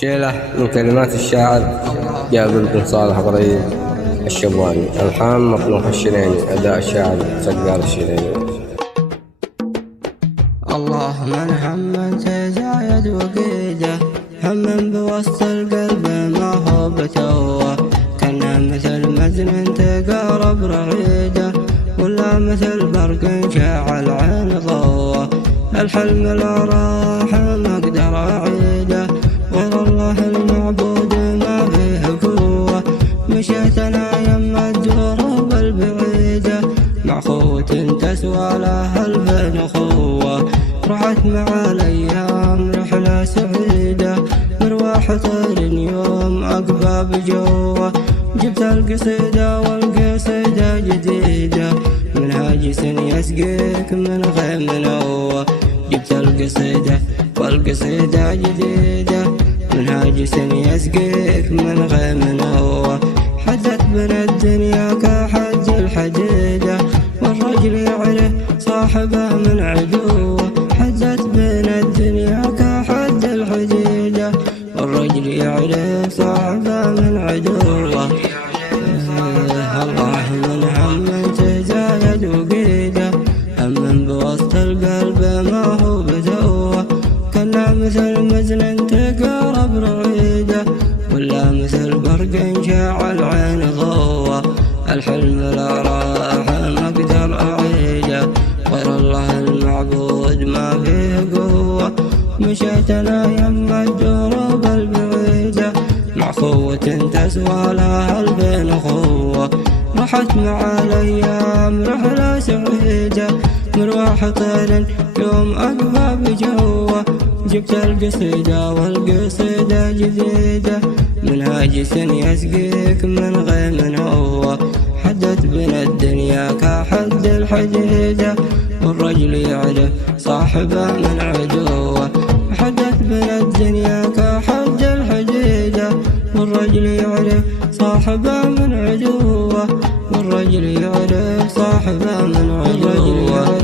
شيلة من كلمات الشاعر جابر بن صالح إبراهيم الشبواني، ألحان مطلوب الشريني، أداء الشاعر سقار الشريني. الله من هم تزايد وقيده، هم بوسط القلب ما هو بتوه، كنا مثل مزن تقارب رغيده، ولا مثل برق شاع العين ضوه. الحلم لا راح ما اقدر اعيده، غير الله المعبود ما فيه قوه. مشيت انا يم الدروب البعيده، مع خوة تسوى لها الف اخوه. رحت مع الايام رحله سعيده، مرواح طير يوم اقبى بجوه. جبت القصيده والقصيده جديده، من هاجس يسقيك من غيم نوه. جبت القصيده والقصيده جديده، من هاجس يسقيك من غيم نوه. حدت بين الدنيا كحد الحديده، والرجل يعرف صاحبه من عدوه. حدت بين الدنيا كحد الحديده، والرجل يعرف صاحبه من عدوه. الله من هم تزايد وقيده، هم بوسط القلب ما هو بدوه. كنا مثل مزن تقارب رعيده، ولا مثل برق شاع العين ضوه. الحلم لا راح ما اقدر اعيده، غير الله المعبود ما فيه قوه. مشيت انا يم الدروب البعيده، مع خوة تسوى لها الف اخوه. رحت مع الايام رحله سعيده، مرواح طير يوم اقفى بجوه. جبت القصيده والقصيده جديده، من هاجس يسقيك من غيم هوه. حدت بين الدنيا كحد الحديده، والرجل يعرف صاحبه من عدوه. حدت بين الدنيا كحد الحديده، والرجل يعرف صاحبه من عدوه. والرجل يعرف صاحبه من عدوه.